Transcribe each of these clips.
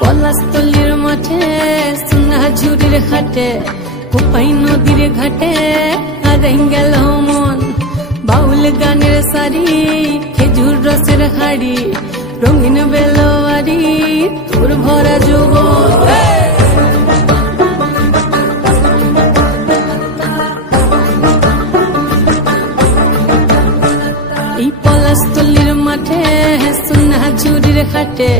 পলাশতলির মাঠে সোনাঝুরির ঘাটে কোপাই নদীর ঘাটে হারাই গেল মন বাউল গানের শাড়ি খেজুর রসের হাড়ি রঙিন বেলোয়ারি তোর ভরা যৌবন এই পলাশতলির মাঠে সোনাঝুরির ঘাটে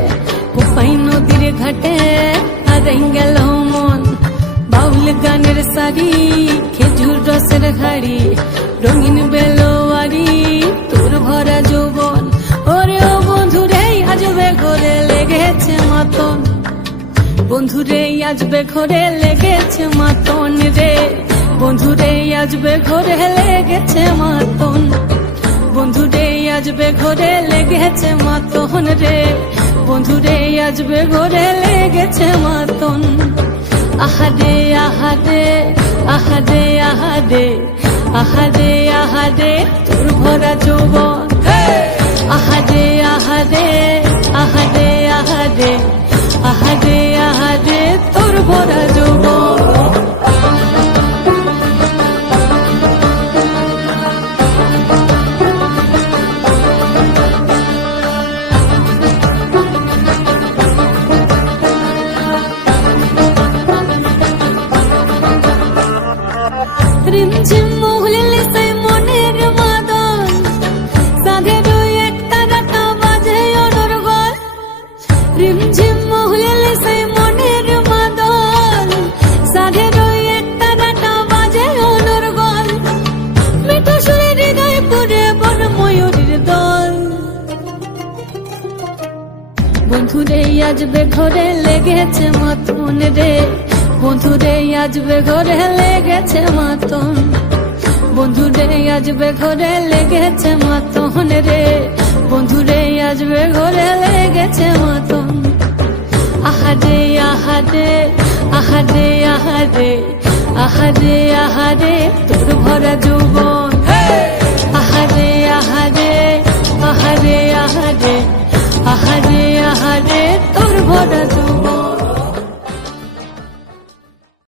কোপাই নদীর ঘাটে হারাই গেল মন বাউল গানের শাড়ি খেজুর রসের হাড়ি রঙিন বেলোয়ারি তোর ভরা যৌবন ওরে ও বন্ধুরে আজবে ঘরে লেগেছে মাতন বন্ধুরে আজবে ঘরে লেগেছে মাতন রে বন্ধুরে আজবে ঘরে লেগেছে মাতন বন্ধুরে আজবে ঘরে লেগেছে মাতন রে বন্ধুরে আজবে ঘরে লেগেছে মাতন আহারে আহারে আহারে আহারে আহারে আহারে তোর ভরা যৌবন আহারে আহারে আহারে আহারে আহারে আহারে তোর ভরা যৌবন রিমঝিম মহুলিলে সেই মনের মাদন সাধের একটা রাখা বাজে অনর্গল রিমঝিম মহুলিলে সেই মনের মাদন সাধের একটা রাখা বাজে অনর্গল মিঠো সুরে হৃদয় পুরে বন ময়ূরীর দল বন্ধুরে আজবে ঘরে লেগেছে মাতন রে বন্ধুরে আজবে ঘরে লেগেছে মাতন বন্ধুরে আজবে ঘরে লেগেছে মাতন রে বন্ধুরে আজবে ঘরে লেগেছে মাতন আহারে আহারে আহারে আহারে আহারে আহারে তোর ভরা যৌবন